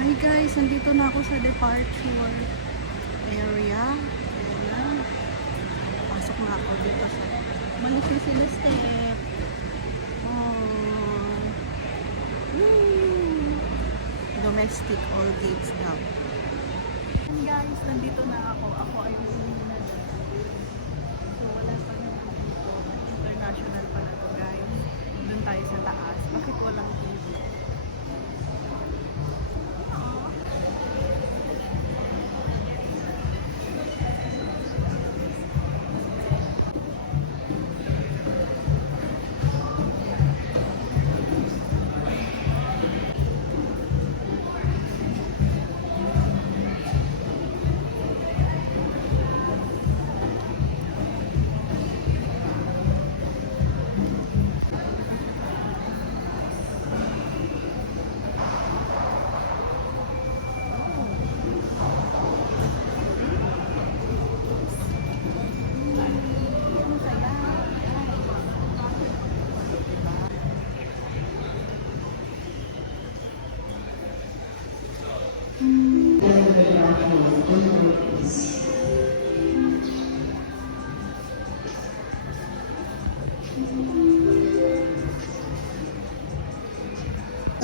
Hi guys, nandito na ako sa departure area. Ayan na. Pasok na ako dito sa malaki sila step. Oh. Woo. Domestic all gates now. And guys, nandito na ako. Ako ay umuwi na dito. So wala pa naman dito. International pala to guys. Doon tayo sa taas. Bakit walang TV?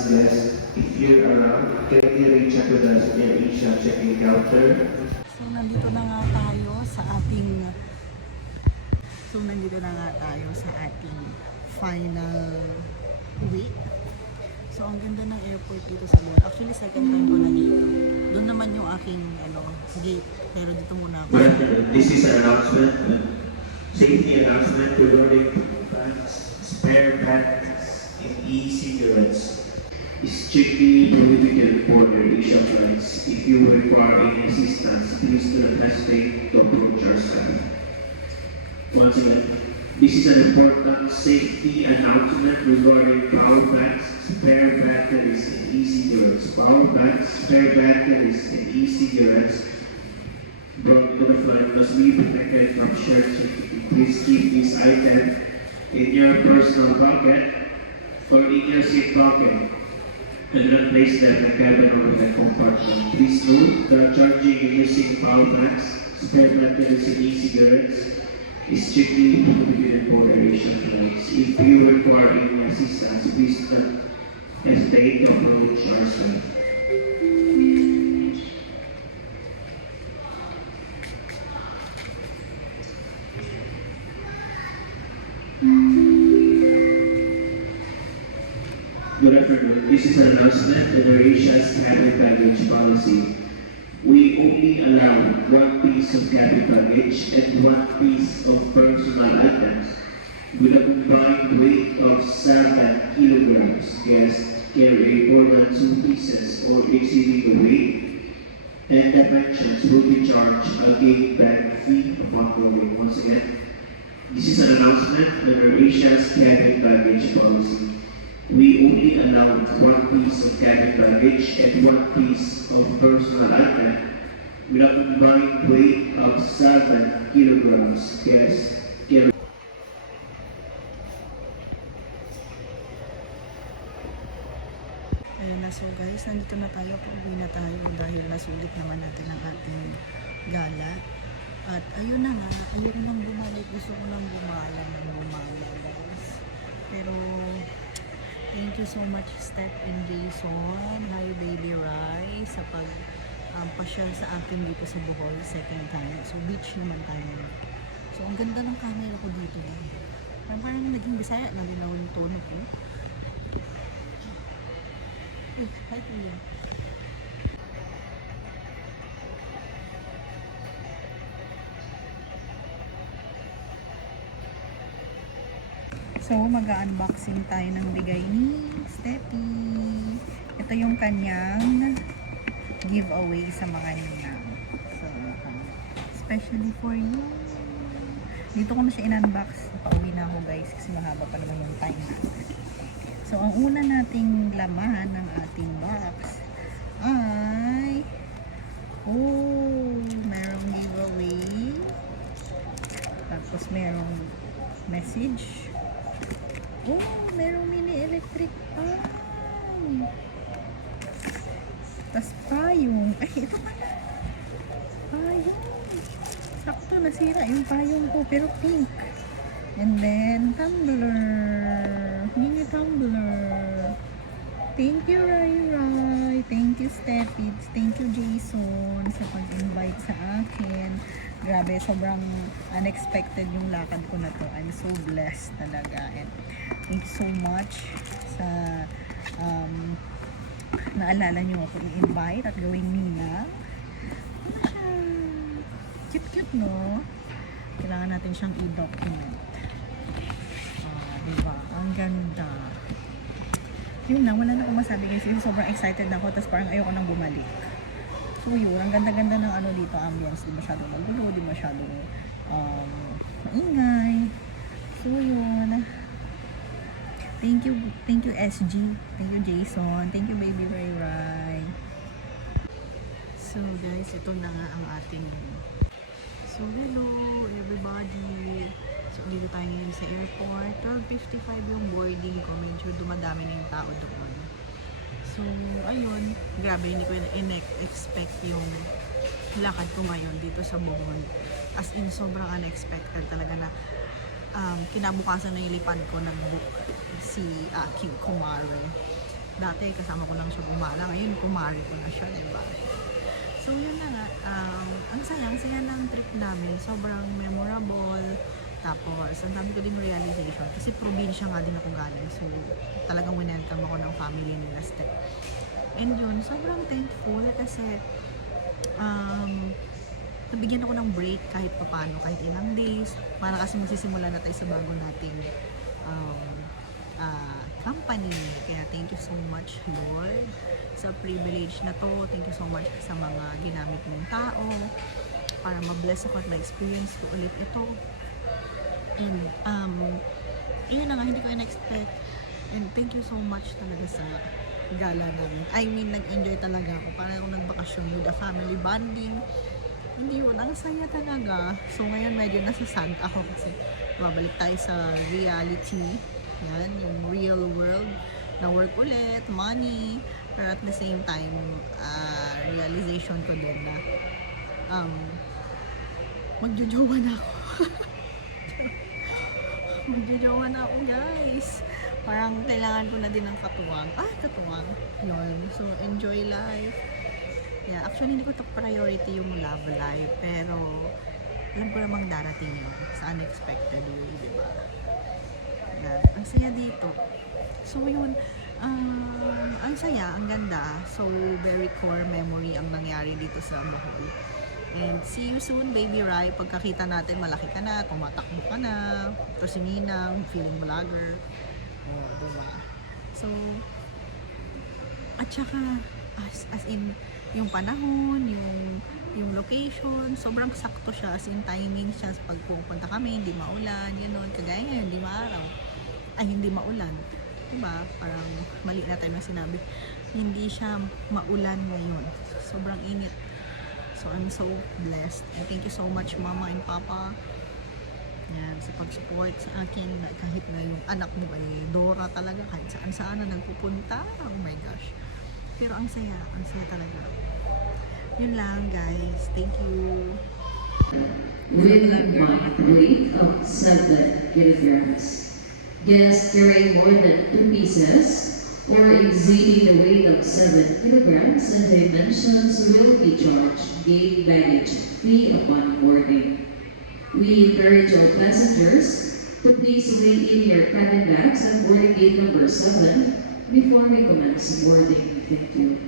Yes, if you're around, can you reach out to the Asia checking counter? So nandito na nga tayo sa ating final week. So ang ganda ng airport dito sa Bohol. Actually second time ko na dito. Doon naman yung aking gate. Pero dito muna ako. This is an announcement, safety announcement regarding spare batteries in e-cigarettes. Is strictly prohibited for the Asia flights. If you require any assistance, please do not hesitate to approach our staff. Once again, this is an important safety announcement regarding power banks, spare batteries, and e-cigarettes. Power banks, spare batteries, and e-cigarettes brought to the flight must be protected from shared safety. Please keep this item in your personal pocket or in your seat pocket. And not place them in the cabin or in the compartment. Please note that charging and using power banks, spare batteries, and e-cigarettes is strictly prohibited for the Asian flights. If you require any assistance, please not hesitate to approach our staff. Good afternoon. This is an announcement of AirAsia's cabin baggage policy. We only allow one piece of cabin baggage and one piece of personal items with a combined weight of 7 kilograms. Guests carry more than 2 pieces or exceeding the weight and dimensions will be charged a gate bag fee upon boarding. Once again, this is an announcement of AirAsia's cabin baggage policy. We only allow one piece of cabin baggage and one piece of personal item with a combined weight of 7 kilograms. Guests carry. Ayan na, so guys, nandito na tayo. Pauwi na tayo dahil nasulit naman natin ang ating gala. At ayun na nga, ayoko nang bumalik. Gusto ko nang gumala guys. Pero thank you so much Step and Jason, hi Baby Rai, sa pasyal sa akin dito sa Bohol, second time. So beach naman tayo. So ang ganda ng camera ko dito. Parang naging Bisaya na rin yung tono ko. Hi Kuya. So, mag-unboxing tayo ng bigay ni Steffi. Ito yung kanyang giveaway sa mga ninang. So, especially for you. Dito ko na siya in-unbox. Pauwi na ako guys kasi mahaba pa naman yung time natin. So, ang una nating laman ng ating box ay merong giveaway. Tapos merong message. Merong mini electric fan. Tapos payong. Ay, ito pala. Payong. Sakto, nasira yung payong ko, pero pink. And then, tumbler. Mini tumbler. Thank you, Rai Rai. Thank you, Steppids. Thank you, Jason, sa pag-invite sa akin. Grabe, sobrang unexpected yung lakad ko na to. I'm so blessed talaga. And thank you so much sa naalala nyo ako i-invite at gawing ninang. Ano siya? Cute-cute, no? Kailangan natin siyang i-document. Diba? Ang ganda. Yun lang, wala na akong masabi kasi sobrang excited ako, tapos parang ayoko nang bumalik. So yun, ang ganda-ganda ng ano dito, ambience, di masyadong magulo, di masyadong maingay. So yun, thank you SG, thank you Jason, thank you Baby Ray Ray. So guys, ito na nga ang ating, so hello everybody. So, dito tayo ngayon sa airport. 12:55 yung boarding ko. Medyo dumadami na yung tao doon. So, ayun. Grabe, hindi ko in-expect yung lakad ko ngayon dito sa Bohol. As in, sobrang unexpected talaga na kinabukasan na yung lipad ko nag-book si aking kumare. Dati, kasama ko lang siya gumala. Ngayon, kumare ko na siya, diba? So, yun na nga. Ang saya ng trip namin. Sobrang memorable. Tapos, ang dami ko din realization kasi probinsya nga din ako galing. So, talagang winelcome ako ng family nila Step. And yun, sobrang thankful kasi nabigyan ako ng break kahit papano, kahit ilang days. Para kasi magsisimula na tayo sa bago nating company. Kaya thank you so much, Lord, sa privilege na to. Thank you so much sa mga ginamit mong tao para ma-bless ako at ma-experience ko ulit ito. And, yun na nga, hindi ko in-expect. And thank you so much talaga sa gala namin. I mean, nag-enjoy talaga ako. Parang ako nagbakasyon with a family bonding. Hindi yun, ang saya talaga. So, ngayon medyo nasa sad ako kasi babalik tayo sa reality. Yan, yung real world na work ulit, money. Pero at the same time, realization ko din na magjojowa na ako. Magjojowa na ako, guys. Parang kailangan ko na din ng katuwang. Katuwang. Yun. So, enjoy life. Yeah, actually, hindi ko top priority yung love life. Pero, alam ko namang darating yun sa unexpected way, diba? Yeah. Ang saya dito. So, yun. Ang saya, ang ganda. So, very core memory ang nangyari dito sa Bohol. And see you soon, Baby Rai. Pagkakita natin, malaki ka na, tumatakbo ka na. Ito si Ninang, feeling vlogger. Diba? So, at saka, as in, yung panahon, yung location, sobrang sakto siya. As in, timing siya. Pag pupunta kami, hindi maulan, gano'n. Kagaya ngayon, hindi maaraw. Hindi maulan. Diba? Parang mali na tayo na sinabi. Hindi siya maulan ngayon. Sobrang init. So, I'm so blessed. And thank you so much, Mama and Papa. Yan, sa pag-support sa akin. Kahit na yung anak mo ay Dora talaga. Kahit saan-saan na nagpupunta. Oh my gosh. Pero ang saya talaga. Yun lang, guys. Thank you. With a weight of 7 kilograms. Guests carrying more than 2 pieces or exceeding the weight of 7 kilograms and dimensions will be charged gate baggage fee upon boarding. We encourage our passengers to please weigh in your cabin bags at boarding gate number 7 before we commence boarding. Thank you.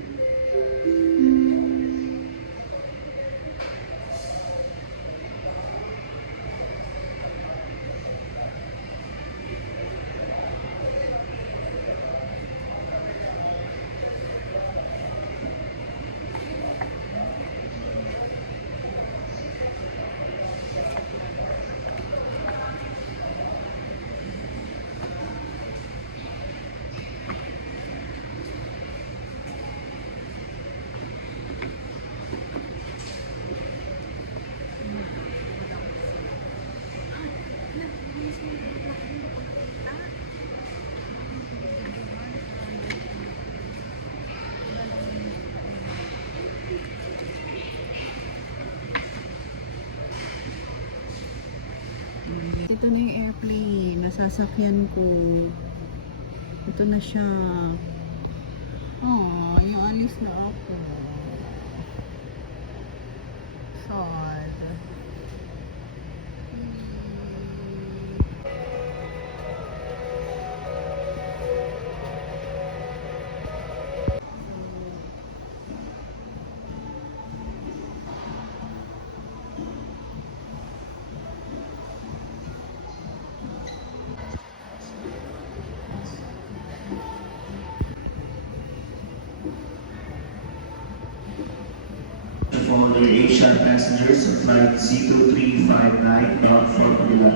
Ito na yung airplane. Nasasakyan ko. Ito na siya. Oh, yung alis na ako. Sad. For all the Asia passengers of flight 0359 bound for Manila.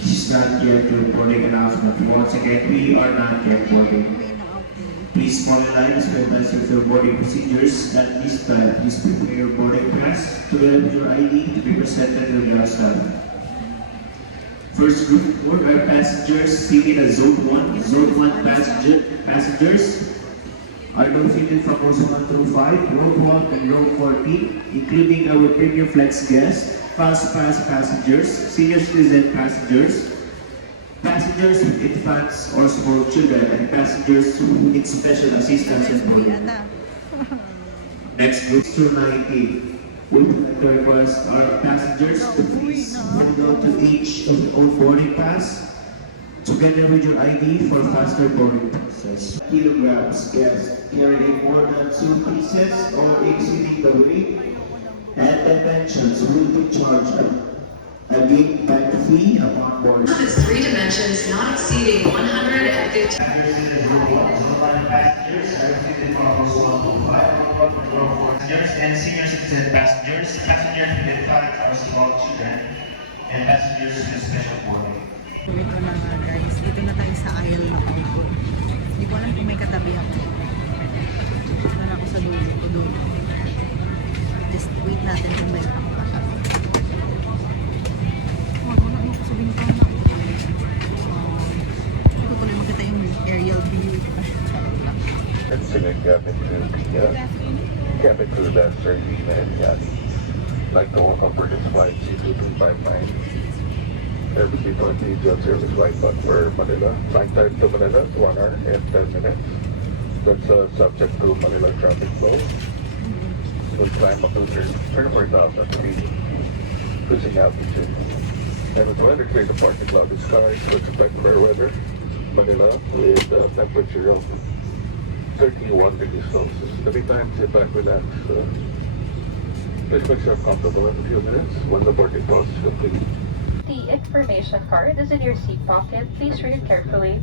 This is not yet boarding announcement. Once again, we are not yet boarding. Uwi na ako. Please follow the lines when with your boarding procedures. At this time, please prepare your boarding pass together with your ID to be presented to the staff. First group 4 are passengers seated at Zone 1. Zone 1 passengers are located from rows 1 through 5, row 1 and row 14, including our premium flex guests, fast pass passengers, senior citizen passengers, passengers with infants or small children, and passengers who need special assistance and boarding. Ayan na. Next group 290. We would like to request our passengers to please hold on to each of their own boarding pass together with your ID for faster boarding process. Kilograms guests carrying more than 2 pieces or exceeding the weight and dimensions will be charged a gate bag fee upon boarding. It's 3 dimensions not exceeding 150. Passengers are seated from rows 1 to 5, passengers and senior citizen passengers, passengers with infants or small children, and passengers with special boarding. So, ito na nga guys. Dito na tayo sa aisle na pangko. Hindi ko alam kung may katabi ako. Dito na ako sa dulo. Just wait natin kung may ako katabi. Wala mo ko sa bintana. Hindi ko tuloy makita yung aerial view. Charot lang. Excellent cabin crew, cabin crew that's Sergina and Yani. Like to welcome for this flight C2259. Every C20 jet service flight but for Manila. Flight time to Manila, 1 hour and 10 minutes. That's subject to Manila traffic flow. We'll climb up to 34,000 feet, cruising altitude. And with weather clear, the parking cloud is skies, so expect fair weather. Manila with a temperature of 31 degrees Celsius. Every time, sit back, relax. Please make yourself comfortable in a few minutes when the boarding process is complete. The information card is in your seat pocket. Please read it carefully.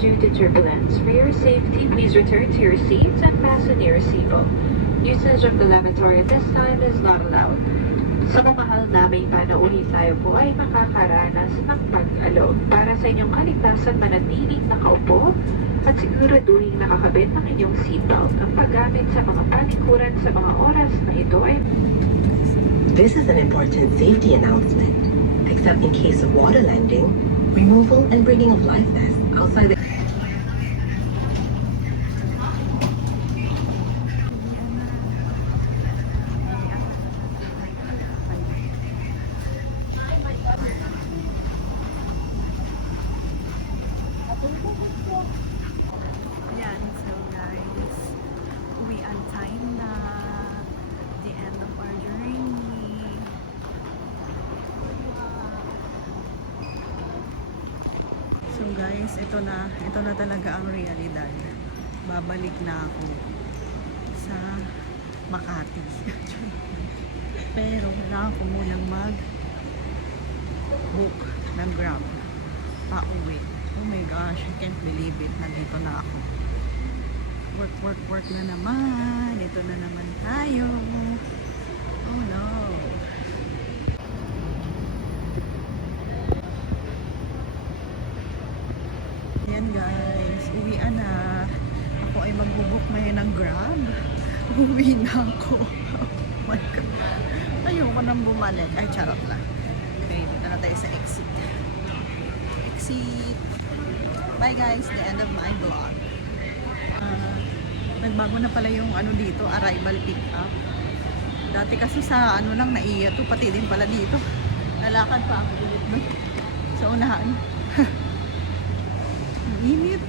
Due to turbulence. For your safety, please return to your seats and fasten your seatbelt. Usage of the lavatory at this time is not allowed. Sa mamahal naming panauhin, tayo po ay makakaranas ng pag-alog. Para sa inyong kaligtasan, manatiling nakaupo at siguraduhin nakakabit ng inyong seatbelt. Ang paggamit sa mga panikuran sa mga oras na ito ay... This is an important safety announcement. Except in case of water landing, removal and bringing of life vests outside the... Ayan, so guys, uwi on time na. The end of our journey. So guys, ito na talaga ang realidad. Babalik na ako sa Makati. Pero wala ako munang book ng Grab pauwi. Oh my gosh, I can't believe it. Nandito na ako. Work na naman. Ito na naman tayo. Oh no. Ayan guys, uwian na. Ako ay magbubuk ngayon ng Grab. Uwi na ako. Oh my God. Ayoko nang bumalik. Ay, charot lang. Okay, dito na tayo sa exit. Exit. Bye guys, the end of my vlog. Nagbago na pala yung ano dito, arrival pick up. Dati kasi sa ano lang naiya to, pati din pala dito. Lalakad pa ako ulit doon sa unahan. Ang init.